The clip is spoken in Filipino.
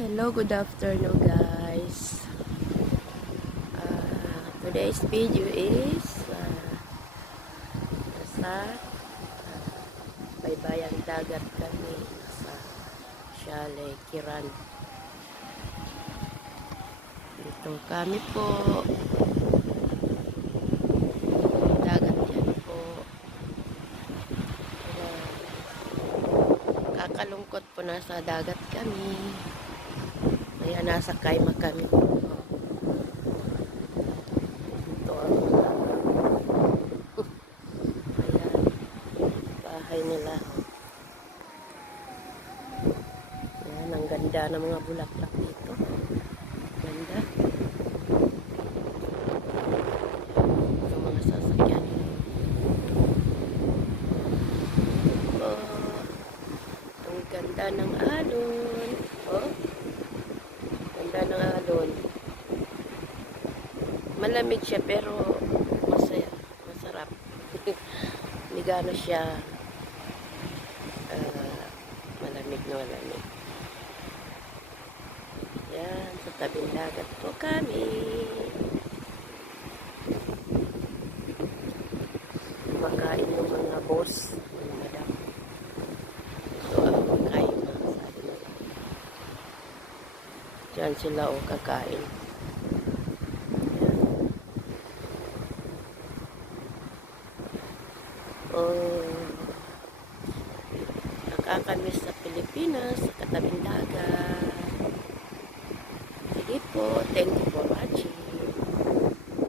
Hello, good afternoon guys. Today's video is nasa baybayang dagat kami sa Chalet Kiran. Dito kami po. Dagat yan po. Kakalungkot po, nasa dagat kami. Kaya nasa Kaima kami. Ito ang ayan, bahay nila. Ayan, ang ganda ng mga bulaklak dito. Ganda. Ang mga sasakyan. Oh, ang ganda ng alon. Oh, ganda ng alon. Malamig siya pero masaya, masarap. Hindi gano'n siya malamig na malamig. Yan, sa tabing dagat po kami. Kumakain yung mga boss, yung madam. Ito ang makain na, sabi nila. Diyan sila o kakain. Nakakamiss sa Pilipinas, sa katabing dagat. Sige po, thank you for